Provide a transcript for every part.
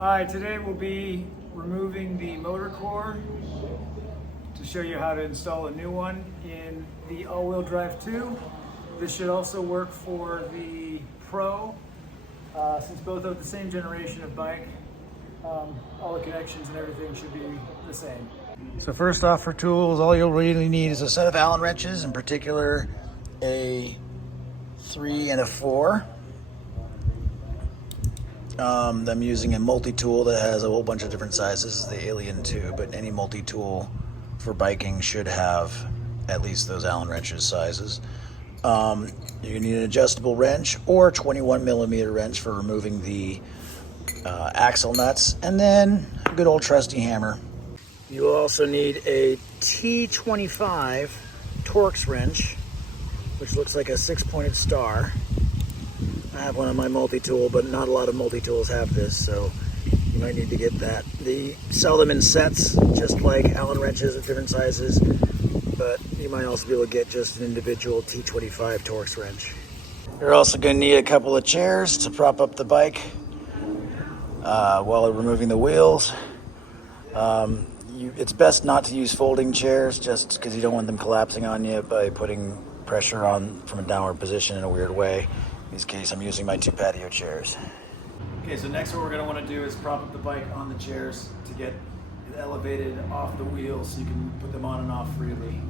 Hi, today we'll be removing the motor core to show you how to install a new one in the all-wheel drive 2. This should also work for the Pro, since both are the same generation of bike. All the connections and everything should be the same. So first off, for tools, all you'll really need is a set of Allen wrenches, in particular a 3 and a 4. I'm using a multi-tool that has a whole bunch of different sizes, the Alien 2, but any multi-tool for biking should have at least those Allen wrenches sizes. You need an adjustable wrench or a 21 millimeter wrench for removing the axle nuts, and then a good old trusty hammer. You will also need a T25 Torx wrench, which looks like a 6-pointed star. I have one on my multi-tool, but not a lot of multi-tools have this, so you might need to get that. They sell them in sets, just like Allen wrenches of different sizes, but you might also be able to get just an individual T25 Torx wrench. You're also going to need a couple of chairs to prop up the bike while removing the wheels. It's best not to use folding chairs, just because you don't want them collapsing on you by putting pressure on from a downward position in a weird way. In this case, I'm using my 2 patio chairs. Okay, so next what we're going to want to do is prop up the bike on the chairs to get it elevated off the wheels so you can put them on and off freely.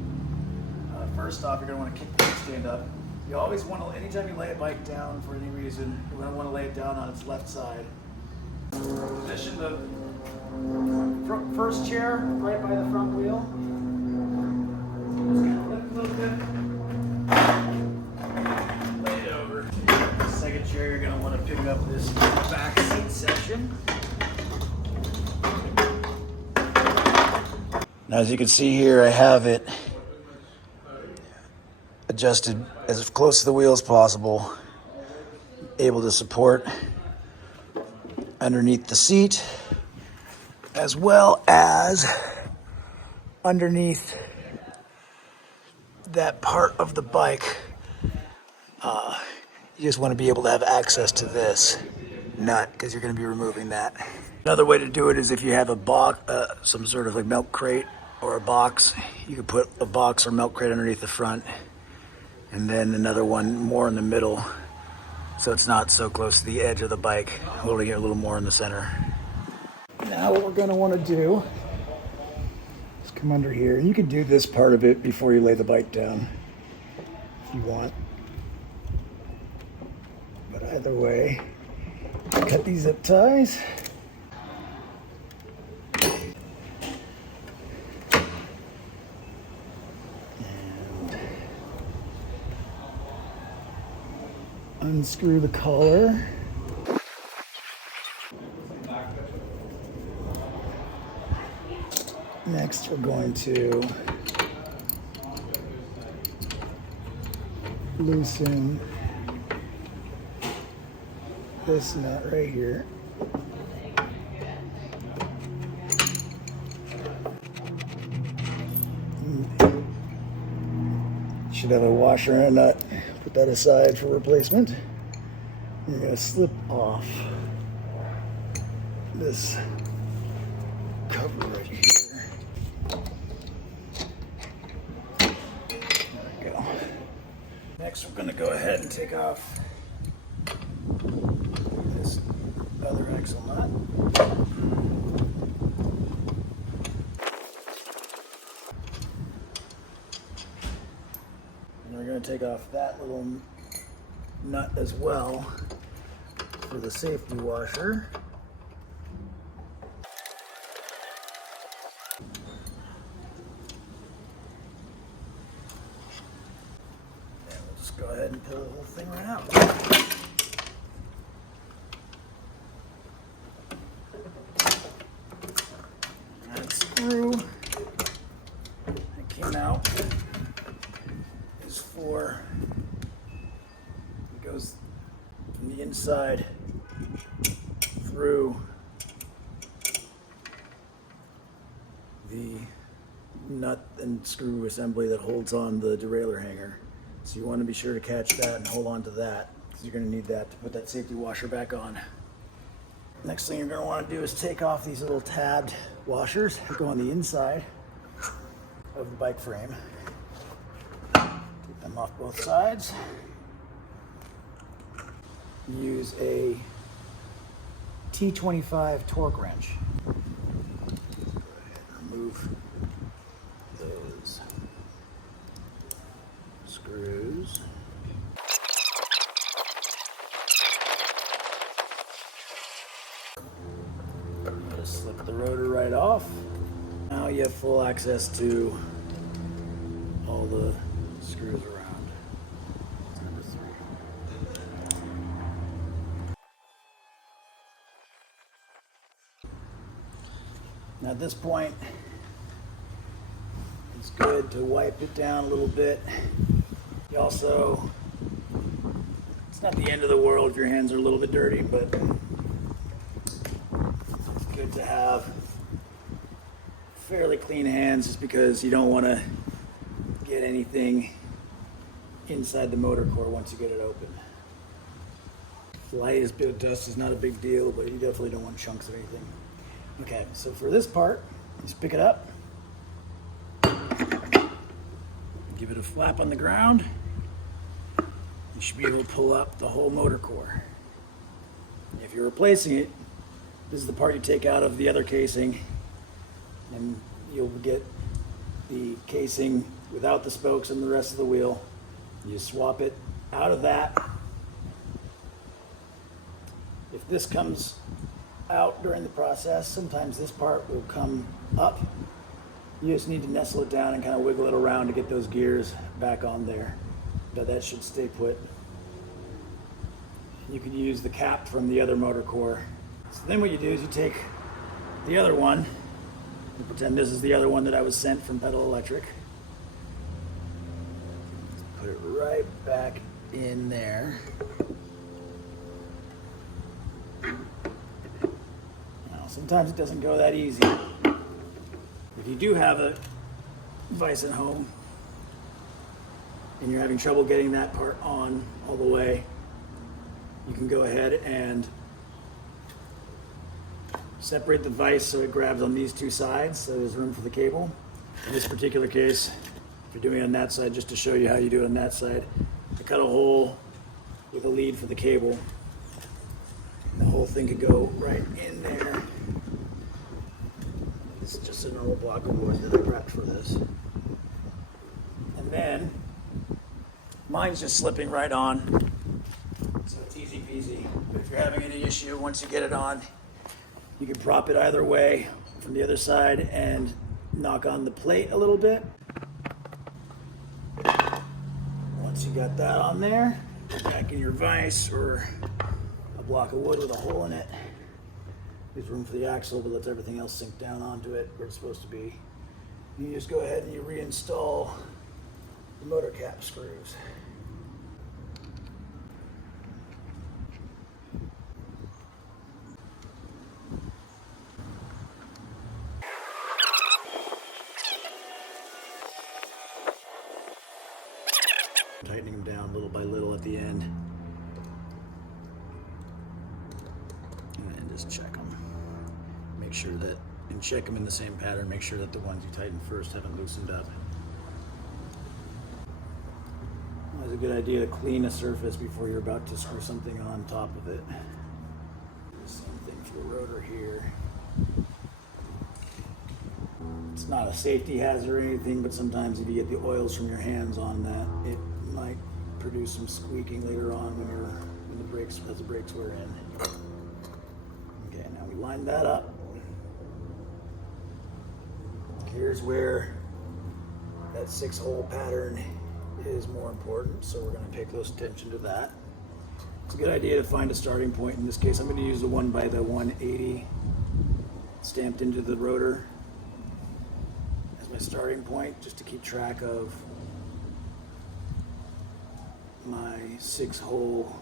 First off, you're going to want to kick the kickstand up. You always want to, anytime you lay a bike down for any reason, you're going to want to lay it down on its left side. Position the first chair right by the front wheel. Just kind of lift a little bit. Second chair, you're going to want to pick up this back seat section. Now, as you can see here, I have it adjusted as close to the wheel as possible, able to support underneath the seat, as well as underneath that part of the bike. You just want to be able to have access to this nut because you're going to be removing that. Another way to do it is if you have a box, some sort of like milk crate or a box, you could put a box or milk crate underneath the front, and then another one more in the middle, so it's not so close to the edge of the bike, holding it a little more in the center. Now what we're going to want to do is come under here. You can do this part of it before you lay the bike down if you want. But either way, cut these zip ties. And unscrew the collar. Next, we're going to loosen this nut right here. Should have a washer and a nut. Put that aside for replacement. You're going to slip off this cover right here. There we go. Next, we're going to go ahead and take off this other axle nut. And we're going to take off that little nut as well for the safety washer. And we'll just go ahead and pull the whole thing right out. That screw that came out is for, it goes from the inside through the nut and screw assembly that holds on the derailleur hanger. So you want to be sure to catch that and hold on to that, because you're going to need that to put that safety washer back on. Next thing you're going to want to do is take off these little tabbed washers that go on the inside of the bike frame. Take them off both sides. Use a T25 torque wrench. Go ahead and remove those screws. Just slip the rotor right off. Now you have full access to all the screws around. That's number 3. Now at this point, it's good to wipe it down a little bit. You also, it's not the end of the world if your hands are a little bit dirty, but it's good to have fairly clean hands just because you don't want to get anything inside the motor core once you get it open. Lightest bit of dust is not a big deal, but you definitely don't want chunks of anything. Okay, so for this part, just pick it up, give it a flap on the ground. You should be able to pull up the whole motor core. If you're replacing it, this is the part you take out of the other casing, and you'll get the casing without the spokes and the rest of the wheel. You swap it out of that. If this comes out during the process, sometimes this part will come up. You just need to nestle it down and kind of wiggle it around to get those gears back on there. But that should stay put. You can use the cap from the other motor core. So then what you do is you take the other one, and pretend this is the other one that I was sent from Pedal Electric. Put it right back in there. Now, sometimes it doesn't go that easy. If you do have a vise at home and you're having trouble getting that part on all the way, you can go ahead and separate the vise so it grabs on these two sides so there's room for the cable. In this particular case, if you're doing it on that side, just to show you how you do it on that side, I cut a hole with a lead for the cable. The whole thing could go right in there. It's just a normal block of wood that I prepped for this. And then, mine's just slipping right on, so it's easy peasy. But if you're having any issue, once you get it on, you can prop it either way from the other side and knock on the plate a little bit. Once you got that on there, back in your vise or a block of wood with a hole in it. There's room for the axle, but lets everything else sink down onto it where it's supposed to be. You just go ahead and you reinstall the motor cap screws. Tightening them down little by little at the end. And then just check them. Make sure that, and check them in the same pattern, make sure that the ones you tightened first haven't loosened up. Always a good idea to clean a surface before you're about to screw something on top of it. Same thing for the rotor here. It's not a safety hazard or anything, but sometimes if you get the oils from your hands on that, it might produce some squeaking later on when the brakes, as the brakes wear in. Okay, now we line that up. Here's where that 6-hole pattern is more important, so we're going to pay close attention to that. It's a good idea to find a starting point. In this case, I'm going to use the one by the 180 stamped into the rotor as my starting point, just to keep track of my 6-hole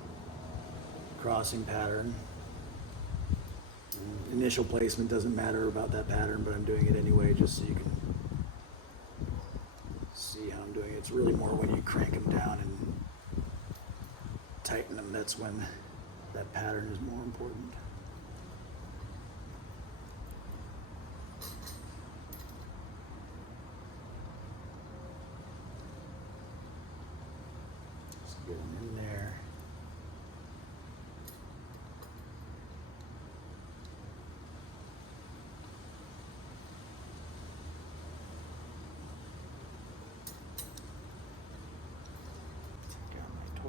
crossing pattern. Initial placement doesn't matter about that pattern, but I'm doing it anyway just so you can see how I'm doing it. It's really more when you crank them down and tighten them, that's when that pattern is more important.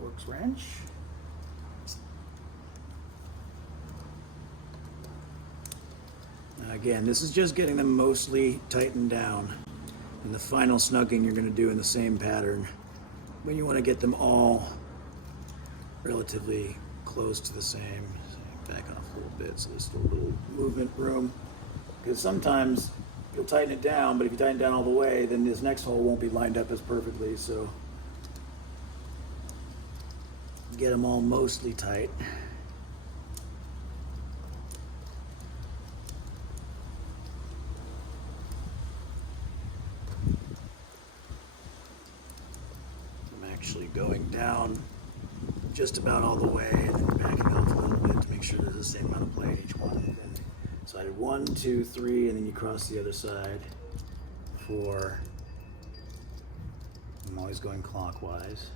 Torx wrench. Now again, this is just getting them mostly tightened down. And the final snugging you're going to do in the same pattern. But you want to get them all relatively close to the same. So back off a little bit so there's still a little movement room. Because sometimes you'll tighten it down, but if you tighten it down all the way, then this next hole won't be lined up as perfectly. So get them all mostly tight. I'm actually going down just about all the way and then backing off a little bit to make sure there's the same amount of play in each one. So I did 1, 2, 3, and then you cross the other side. 4. I'm always going clockwise.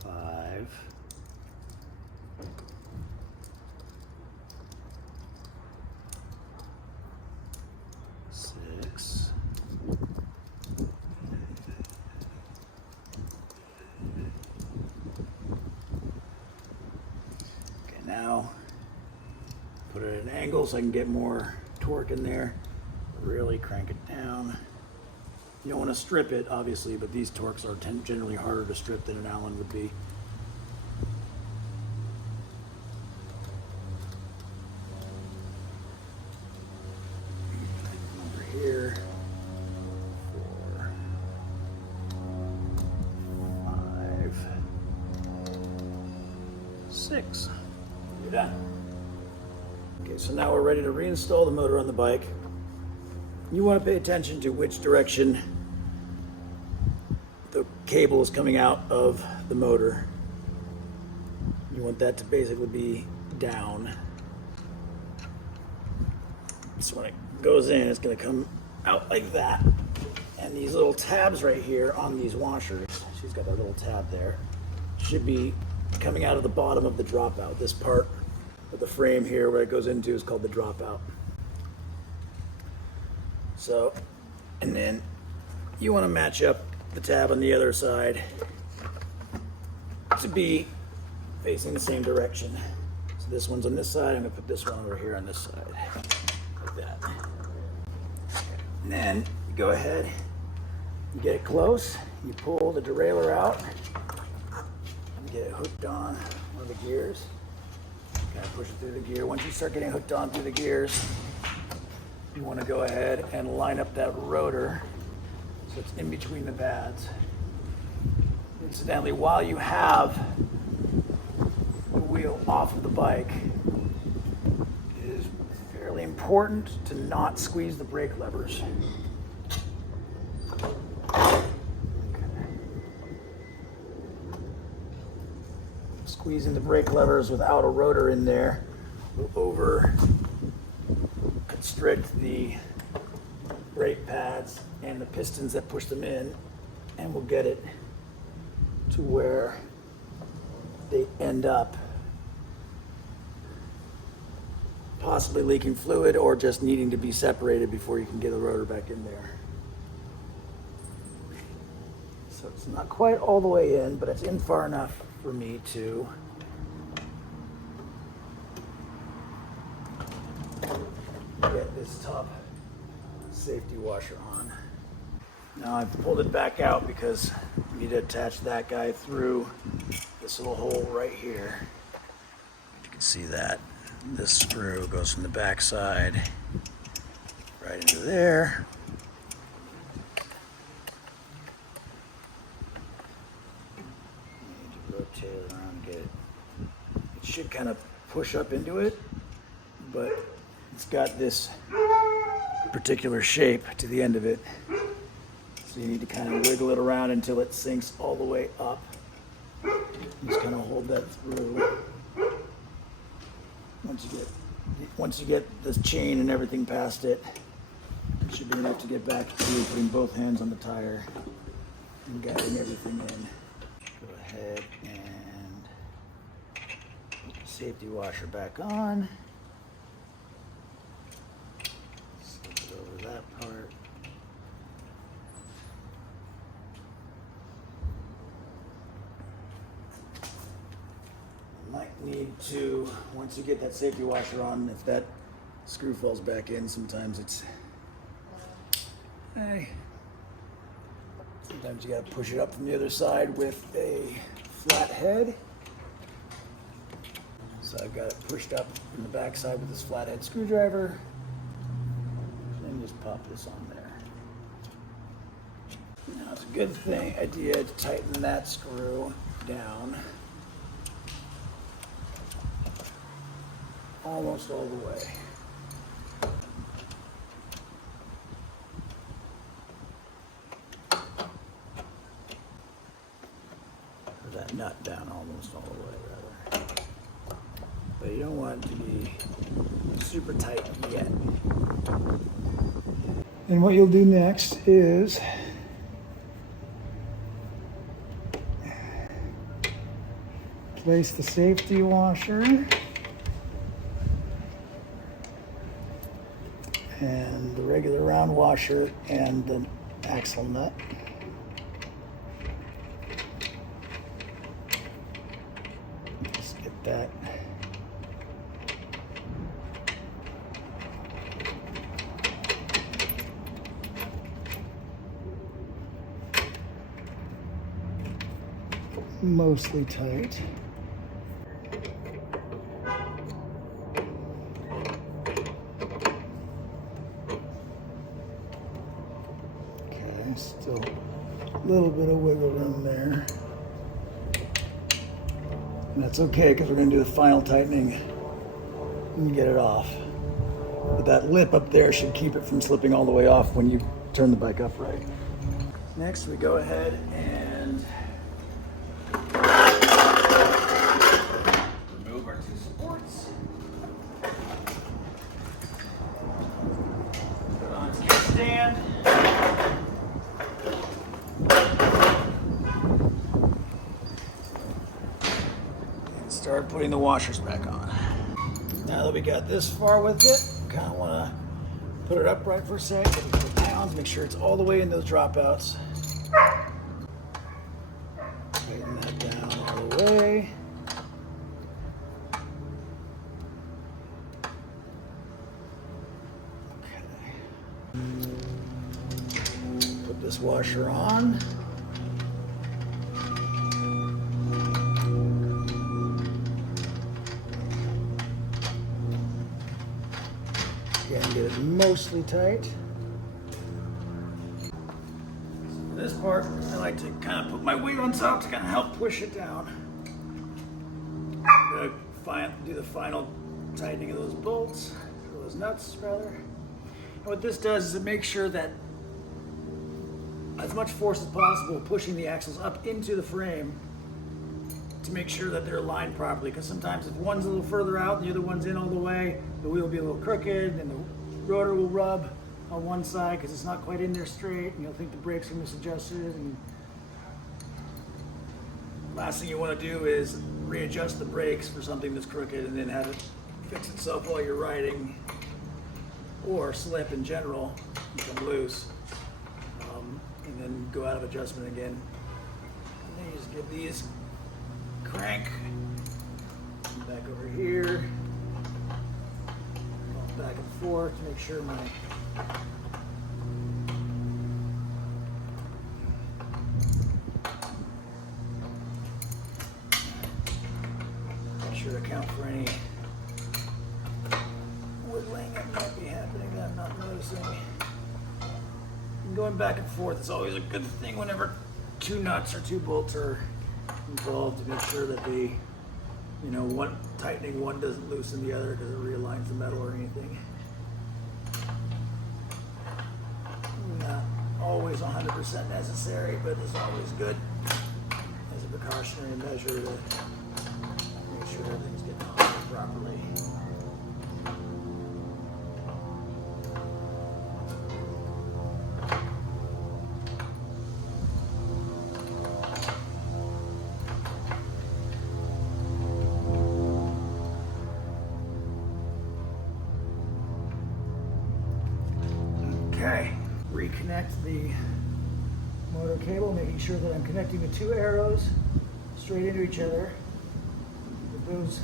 5. 6. Okay, now put it at an angle so I can get more torque in there. Really crank it down. You don't want to strip it, obviously, but these torques are generally harder to strip than an Allen would be. Over here. 4, 5, 6. You're done. Okay, so now we're ready to reinstall the motor on the bike. You want to pay attention to which direction the cable is coming out of the motor. You want that to basically be down. So when it goes in, it's going to come out like that. And these little tabs right here on these washers, she's got that little tab there, should be coming out of the bottom of the dropout. This part of the frame here where it goes into is called the dropout. So, and then you want to match up the tab on the other side to be facing the same direction. So this one's on this side, I'm going to put this one over here on this side, like that. And then you go ahead, you get it close, you pull the derailleur out, and get it hooked on one of the gears. Kind of push it through the gear. Once you start getting hooked on through the gears, you want to go ahead and line up that rotor so it's in between the pads. Incidentally, while you have the wheel off of the bike, it is fairly important to not squeeze the brake levers. Squeezing the brake levers without a rotor in there will constrict the brake pads and the pistons that push them in, and will get it to where they end up possibly leaking fluid or just needing to be separated before you can get the rotor back in there. So it's not quite all the way in, but it's in far enough for me to get this top safety washer on. Now I've pulled it back out because you need to attach that guy through this little hole right here. You can see that this screw goes from the back side right into there. You need to rotate it around and get it. It should kind of push up into it, but it's got this particular shape to the end of it. So you need to kind of wiggle it around until it sinks all the way up. Just kind of hold that through. Once you get this chain and everything past it, it should be enough to get back to putting both hands on the tire and guiding everything in. Go ahead and put the safety washer back on. Slip it over that part. need to, once you get that safety washer on, if that screw falls back in, sometimes it's, hey, sometimes you gotta push it up from the other side with a flat head. So I've got it pushed up in the back side with this flathead screwdriver, and just pop this on there. Now it's a good idea to tighten that screw down almost all the way. Or that nut down almost all the way, rather. But you don't want it to be super tight yet. And what you'll do next is place the safety washer and the regular round washer and the axle nut. Just get that mostly tight. Okay, still a little bit of wiggle room there. And that's okay because we're going to do the final tightening and get it off. But that lip up there should keep it from slipping all the way off when you turn the bike upright. Next we go ahead and remove our two supports. Put it on its kickstand. And start putting the washers back on. Now that we got this far with it, kind of want to put it upright for a sec, get it to the pounds, make sure it's all the way in those dropouts. Tighten that down all the way. Okay. Put this washer on. Again, get it mostly tight. So this part, I like to kind of put my weight on top to kind of help push it down. I'm gonna do the final tightening of those bolts, or those nuts rather. And what this does is it makes sure that as much force as possible pushing the axles up into the frame to make sure that they're aligned properly, because sometimes if one's a little further out and the other one's in all the way, the wheel will be a little crooked and the rotor will rub on one side because it's not quite in there straight, and you'll think the brakes are misadjusted. And last thing you want to do is readjust the brakes for something that's crooked and then have it fix itself while you're riding, or slip in general, become loose, and then go out of adjustment again. And then you just give these crank back over here, back and forth to make sure make sure to account for any whittling that might be happening that I'm not noticing. And going back and forth is always a good thing whenever two nuts or two bolts are involved, to make sure that the, one tightening one doesn't loosen the other because it realigns the metal or anything. Not always 100% necessary, but it's always good as a precautionary measure to make sure everything's getting on properly. Okay, reconnect the motor cable, making sure that I'm connecting the two arrows straight into each other with those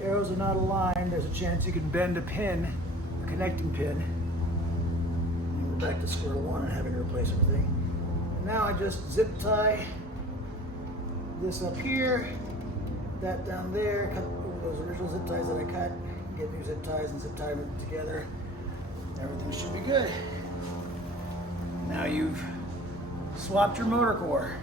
arrows are not aligned, there's a chance you can bend a pin, a connecting pin. And we're back to square one and having to replace everything. And now I just zip tie this up here, that down there, cut those original zip ties that I cut, get new zip ties and zip tie them together. Everything should be good. Now you've swapped your motor core.